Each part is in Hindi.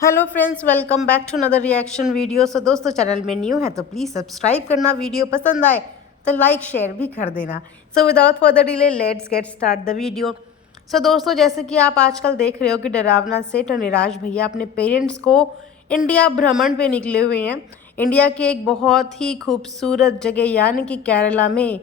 Hello friends, welcome back to another reaction video. So दोस्तों, चैनल में न्यू है तो प्लीज़ सब्सक्राइब करना, वीडियो पसंद आए तो लाइक शेयर भी कर देना। So without further delay let's get start the video. So दोस्तों, जैसे कि आप आजकल देख रहे हो कि डरावना सेठ और निराश भैया अपने पेरेंट्स को इंडिया भ्रमण पे निकले हुए हैं। इंडिया के एक बहुत ही खूबसूरत जगह यानी कि केरला में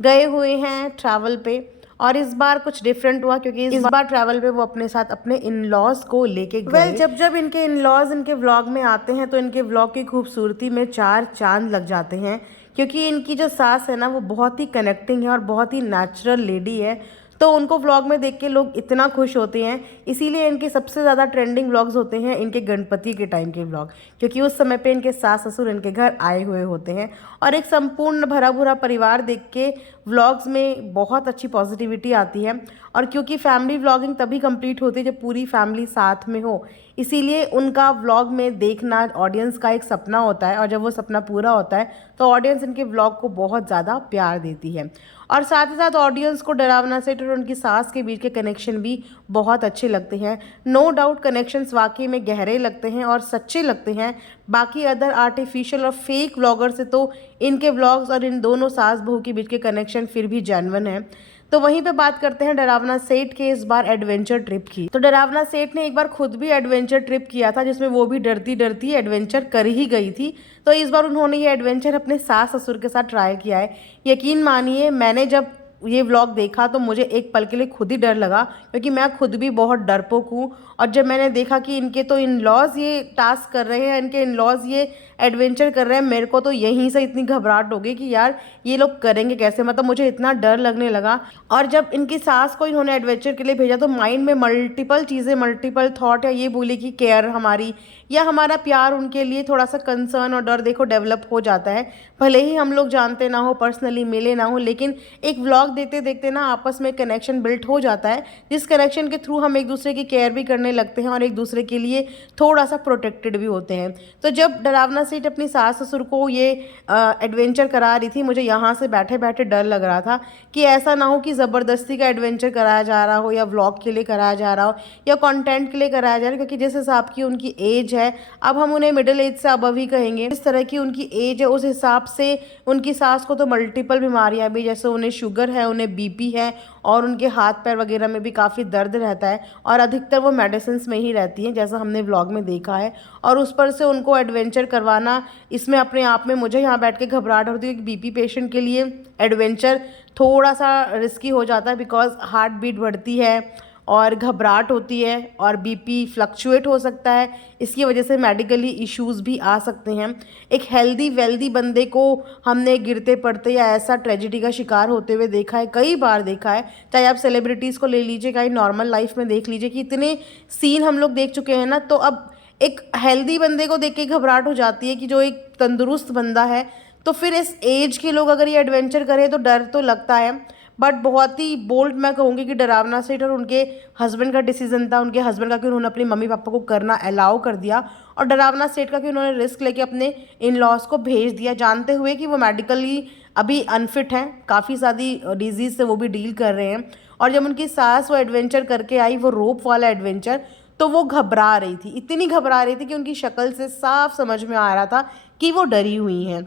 गए हुए हैं ट्रैवल पे। और इस बार कुछ डिफरेंट हुआ क्योंकि इस बार ट्रैवल पे वो अपने साथ अपने इन लॉज को लेके गए। जब जब इनके इन लॉज इनके व्लॉग में आते हैं तो इनके व्लॉग की खूबसूरती में चार चांद लग जाते हैं, क्योंकि इनकी जो सास है ना वो बहुत ही कनेक्टिंग है और बहुत ही नेचुरल लेडी है। तो उनको व्लॉग में देख के लोग इतना खुश होते हैं, इसीलिए इनके सबसे ज़्यादा ट्रेंडिंग व्लॉग्स होते हैं इनके गणपति के टाइम के व्लॉग, क्योंकि उस समय पे इनके सास ससुर इनके घर आए हुए होते हैं और एक संपूर्ण भरा भरा परिवार देख के व्लॉग्स में बहुत अच्छी पॉजिटिविटी आती है। और क्योंकि फैमिली व्लॉगिंग तभी कंप्लीट होती है जब पूरी फैमिली साथ में हो, इसीलिए उनका व्लॉग में देखना ऑडियंस का एक सपना होता है और जब वो सपना पूरा होता है तो ऑडियंस इनके व्लॉग को बहुत ज़्यादा प्यार देती है। और साथ ही साथ ऑडियंस को डरावना सेठ और उनकी सास के बीच के कनेक्शन भी बहुत अच्छे लगते हैं। नो डाउट कनेक्शंस वाकई में गहरे लगते हैं और सच्चे लगते हैं। बाकी अदर आर्टिफिशियल और फेक व्लॉगर से तो इनके व्लॉग्स और इन दोनों सास बहू के बीच के कनेक्शन फिर भी जेन्युइन है। तो वहीं पे बात करते हैं डरावना सेठ के इस बार एडवेंचर ट्रिप की। तो डरावना सेठ ने एक बार खुद भी एडवेंचर ट्रिप किया था जिसमें वो भी डरती डरती एडवेंचर कर ही गई थी। तो इस बार उन्होंने ये एडवेंचर अपने सास ससुर के साथ ट्राई किया है। यकीन मानिए, मैंने जब ये व्लॉग देखा तो मुझे एक पल के लिए खुद ही डर लगा, क्योंकि मैं खुद भी बहुत डरपोक हूँ। और जब मैंने देखा कि इनके तो इन लॉज ये टास्क कर रहे हैं, इनके इन लॉज ये एडवेंचर कर रहे हैं, मेरे को तो यहीं से इतनी घबराहट हो गई कि यार ये लोग करेंगे कैसे, मतलब मुझे इतना डर लगने लगा। और जब इनकी सास को इन्होंने एडवेंचर के लिए भेजा तो माइंड में मल्टीपल चीज़ें, मल्टीपल थॉट, या ये बोली कि केयर हमारी या हमारा प्यार उनके लिए, थोड़ा सा कंसर्न और डर देखो डेवलप हो जाता है। भले ही हम लोग जानते ना हो, पर्सनली मिले ना हो, लेकिन एक व्लॉग देखते देखते ना आपस में कनेक्शन बिल्ट हो जाता है, जिस कनेक्शन के थ्रू हम एक दूसरे की केयर भी करने लगते हैं और एक दूसरे के लिए थोड़ा सा प्रोटेक्टेड भी होते हैं। तो जब डरावना सेठ अपनी सास ससुर को ये एडवेंचर करा रही थी, मुझे यहाँ से बैठे बैठे डर लग रहा था कि ऐसा ना हो कि ज़बरदस्ती का एडवेंचर कराया जा रहा हो, या व्लॉग के लिए कराया जा रहा हो, या कंटेंट के लिए कराया जा रहा है। क्योंकि जिस हिसाब की उनकी एज है, अब हम उन्हें मिडिल एज से अबव ही कहेंगे, इस तरह की उनकी एज है, उस हिसाब से उनकी सास को तो मल्टीपल बीमारियां भी, जैसे उन्हें शुगर है, उन्हें बीपी है, और उनके हाथ पैर वगैरह में भी काफ़ी दर्द रहता है और अधिकतर वो मेडिसिन में ही रहती हैं, जैसा हमने व्लॉग में देखा है। और उस पर से उनको एडवेंचर करवाना, इसमें अपने आप में मुझे यहाँ बैठ के घबराहट होती है कि बीपी पेशेंट के लिए एडवेंचर थोड़ा सा रिस्की हो जाता है, बिकॉज हार्ट बीट बढ़ती है और घबराहट होती है और बीपी फ्लक्चुएट हो सकता है। इसकी वजह से मेडिकली इश्यूज़ भी आ सकते हैं। एक हेल्दी वेल्दी बंदे को हमने गिरते पड़ते या ऐसा ट्रेजिडी का शिकार होते हुए देखा है, कई बार देखा है। चाहे आप सेलिब्रिटीज़ को ले लीजिए, कहीं नॉर्मल लाइफ में देख लीजिए कि इतने सीन हम लोग देख चुके हैं ना। तो अब एक हेल्दी बंदे को देख के घबराहट हो जाती है कि जो एक तंदुरुस्त बंदा है, तो फिर इस एज के लोग अगर ये एडवेंचर करें तो डर तो लगता है। बट बहुत ही बोल्ड मैं कहूँगी कि डरावना सेठ और उनके हस्बैंड का डिसीजन था, उनके हस्बैंड का कि उन्होंने अपने मम्मी पापा को करना अलाउ कर दिया, और डरावना सेठ का कि उन्होंने रिस्क लेके अपने इन लॉज को भेज दिया, जानते हुए कि वो मेडिकली अभी अनफिट हैं, काफ़ी सारी डिजीज़ से वो भी डील कर रहे हैं। और जब उनकी सास वो एडवेंचर करके आई, वो रोप वाला एडवेंचर, तो वो घबरा रही थी, इतनी घबरा रही थी कि उनकी शक्ल से साफ समझ में आ रहा था कि वो डरी हुई हैं।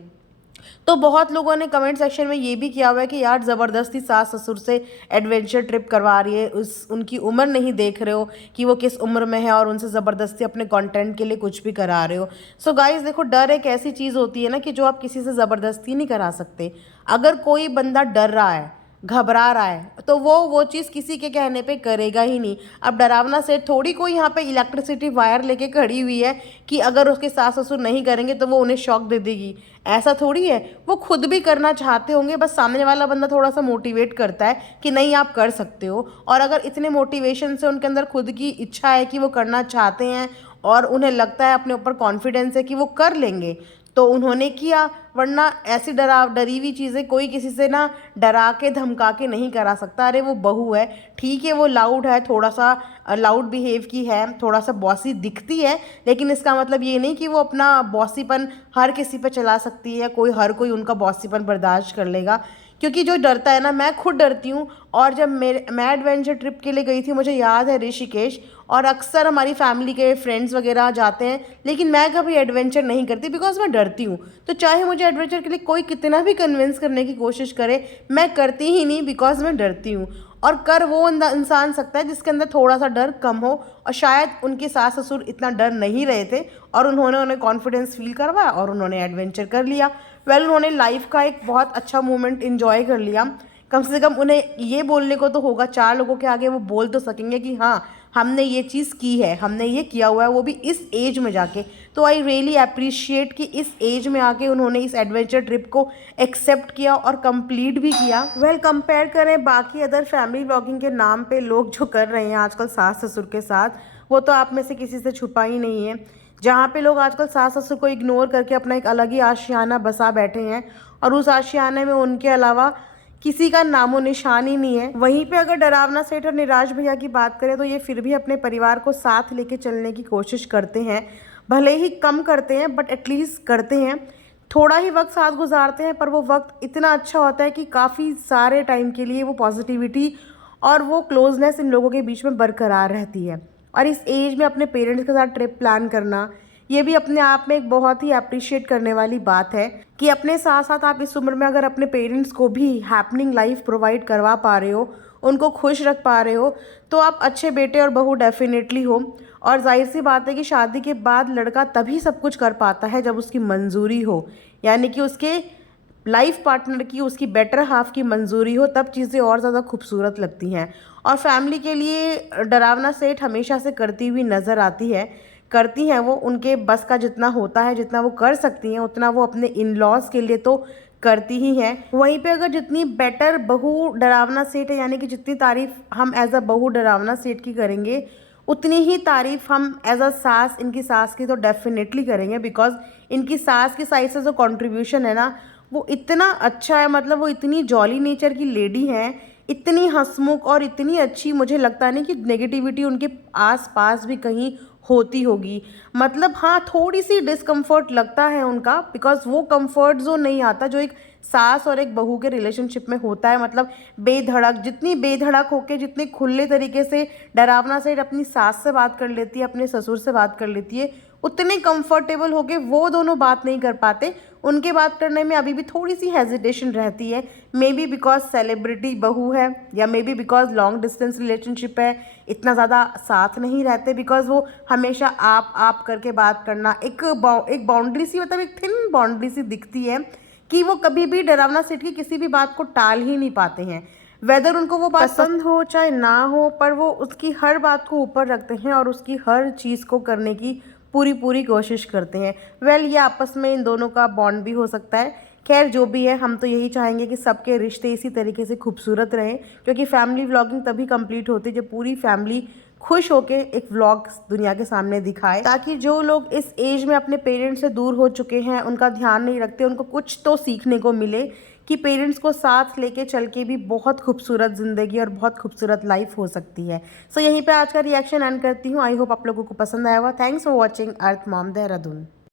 तो बहुत लोगों ने कमेंट सेक्शन में ये भी किया हुआ है कि यार ज़बरदस्ती सास ससुर से एडवेंचर ट्रिप करवा रही है, उनकी उम्र नहीं देख रहे हो कि वो किस उम्र में है, और उनसे ज़बरदस्ती अपने कंटेंट के लिए कुछ भी करा रहे हो। सो गाइस देखो, डर एक ऐसी चीज़ होती है ना कि जो आप किसी से ज़बरदस्ती नहीं करा सकते। अगर कोई बंदा डर रहा है, घबरा रहा है, तो वो चीज़ किसी के कहने पे करेगा ही नहीं। अब डरावना सेठ थोड़ी कोई यहाँ पे इलेक्ट्रिसिटी वायर लेके खड़ी हुई है कि अगर उसके सास ससुर नहीं करेंगे तो वो उन्हें शॉक दे देगी, ऐसा थोड़ी है। वो खुद भी करना चाहते होंगे, बस सामने वाला बंदा थोड़ा सा मोटिवेट करता है कि नहीं आप कर सकते हो। और अगर इतने मोटिवेशन से उनके अंदर खुद की इच्छा है कि वो करना चाहते हैं और उन्हें लगता है, अपने ऊपर कॉन्फिडेंस है कि वो कर लेंगे, तो उन्होंने किया। वरना ऐसी डरी हुई चीज़ें कोई किसी से ना डरा के धमका के नहीं करा सकता। अरे वो बहू है, ठीक है, वो लाउड है, थोड़ा सा लाउड बिहेव की है, थोड़ा सा बॉसी दिखती है, लेकिन इसका मतलब ये नहीं कि वो अपना बॉसीपन हर किसी पे चला सकती है, या हर कोई उनका बॉसीपन बर्दाश्त कर लेगा। क्योंकि जो डरता है ना, मैं खुद डरती हूँ। और जब मैं एडवेंचर ट्रिप के लिए गई थी, मुझे याद है ऋषिकेश, और अक्सर हमारी फैमिली के फ्रेंड्स वगैरह जाते हैं, लेकिन मैं कभी एडवेंचर नहीं करती बिकॉज मैं डरती हूँ। तो चाहे मुझे एडवेंचर के लिए कोई कितना भी कन्विंस करने की कोशिश करे, मैं करती ही नहीं बिकॉज मैं डरती हूँ। और कर वो इंसान सकता है जिसके अंदर थोड़ा सा डर कम हो, और शायद उनके सास ससुर इतना डर नहीं रहे थे और उन्होंने उन्हें कॉन्फिडेंस फील करवाया और उन्होंने एडवेंचर कर लिया। उन्होंने लाइफ का एक बहुत अच्छा मोमेंट इन्जॉय कर लिया। कम से कम उन्हें ये बोलने को तो होगा, 4 लोगों के आगे वो बोल तो सकेंगे कि हाँ, हमने ये चीज़ की है, हमने ये किया हुआ है, वो भी इस एज में जाके। तो आई रियली अप्रिशिएट कि इस एज में आके उन्होंने इस एडवेंचर ट्रिप को एक्सेप्ट किया और कंप्लीट भी किया। कंपेयर करें बाकी अदर फैमिली व्लॉगिंग के नाम पे लोग जो कर रहे हैं आजकल सास ससुर के साथ, वो तो आप में से किसी से छुपा ही नहीं है। जहाँ पे लोग आजकल सास ससुर को इग्नोर करके अपना एक अलग ही आशियाना बसा बैठे हैं, और उस आशियाने में उनके अलावा किसी का नामो निशान ही नहीं है। वहीं पे अगर डरावना सेठ और निराज भैया की बात करें, तो ये फिर भी अपने परिवार को साथ लेके चलने की कोशिश करते हैं। भले ही कम करते हैं बट एटलीस्ट करते हैं। थोड़ा ही वक्त साथ गुजारते हैं, पर वो वक्त इतना अच्छा होता है कि काफ़ी सारे टाइम के लिए वो पॉजिटिविटी और वो क्लोजनेस इन लोगों के बीच में बरकरार रहती है। और इस एज में अपने पेरेंट्स के साथ ट्रिप प्लान करना, ये भी अपने आप में एक बहुत ही अप्रिशिएट करने वाली बात है कि अपने साथ साथ आप इस उम्र में अगर अपने पेरेंट्स को भी हैपनिंग लाइफ प्रोवाइड करवा पा रहे हो, उनको खुश रख पा रहे हो, तो आप अच्छे बेटे और बहू डेफिनेटली हो। और जाहिर सी बात है कि शादी के बाद लड़का तभी सब कुछ कर पाता है जब उसकी मंजूरी हो, यानी कि उसके लाइफ पार्टनर की, उसकी बेटर हाफ की मंजूरी हो, तब चीज़ें और ज़्यादा खूबसूरत लगती हैं। और फैमिली के लिए डरावना सेठ हमेशा से करती हुई नज़र आती है। करती हैं वो, उनके बस का जितना होता है, जितना वो कर सकती हैं, उतना वो अपने इन लॉज के लिए तो करती ही हैं। वहीं पे अगर जितनी बेटर बहू डरावना सेठ है, यानी कि जितनी तारीफ़ हम एज अ बहू डरावना सेठ की करेंगे, उतनी ही तारीफ़ हम एज अ सास इनकी सास की तो डेफिनेटली करेंगे। बिकॉज इनकी सास की साइड से जो कंट्रीब्यूशन है ना, वो इतना अच्छा है। मतलब वो इतनी जॉली नेचर की लेडी हैं, इतनी हंसमुख और इतनी अच्छी, मुझे लगता नहीं कि नेगेटिविटी उनके आस पास भी कहीं होती होगी। मतलब हाँ, थोड़ी सी डिस्कम्फर्ट लगता है उनका, बिकॉज वो कंफर्ट जोन नहीं आता जो एक सास और एक बहू के रिलेशनशिप में होता है। मतलब बेधड़क, जितनी बेधड़क होके, जितने खुले तरीके से डरावना सेठ अपनी सास से बात कर लेती है, अपने ससुर से बात कर लेती है, उतने कंफर्टेबल होके वो दोनों बात नहीं कर पाते। उनके बात करने में अभी भी थोड़ी सी हेजिटेशन रहती है। मे बी बिकॉज सेलिब्रिटी बहू है, या may be because long distance relationship है, इतना ज़्यादा साथ नहीं रहते। बिकॉज वो हमेशा आप करके बात करना, एक बाउंड्री सी, मतलब एक थिन बाउंड्री सी दिखती है कि वो कभी भी डरावना सेठ की किसी भी बात को टाल ही नहीं पाते हैं। वेदर उनको वो बात पसंद हो चाहे ना हो, पर वो उसकी हर बात को ऊपर रखते हैं और उसकी हर चीज़ को करने की पूरी पूरी कोशिश करते हैं। ये आपस में इन दोनों का बॉन्ड भी हो सकता है। खैर जो भी है, हम तो यही चाहेंगे कि सबके रिश्ते इसी तरीके से खूबसूरत रहें, क्योंकि फैमिली व्लॉगिंग तभी कंप्लीट होती है जब पूरी फैमिली खुश होके एक व्लॉग दुनिया के सामने दिखाए, ताकि जो लोग इस एज में अपने पेरेंट्स से दूर हो चुके हैं, उनका ध्यान नहीं रखते, उनको कुछ तो सीखने को मिले कि पेरेंट्स को साथ लेके चल के भी बहुत खूबसूरत ज़िंदगी और बहुत खूबसूरत लाइफ हो सकती है। यहीं पे आज का रिएक्शन एंड करती हूँ। आई होप आप लोगों को पसंद आया होगा। Thanks for watching earth mom Dehradun.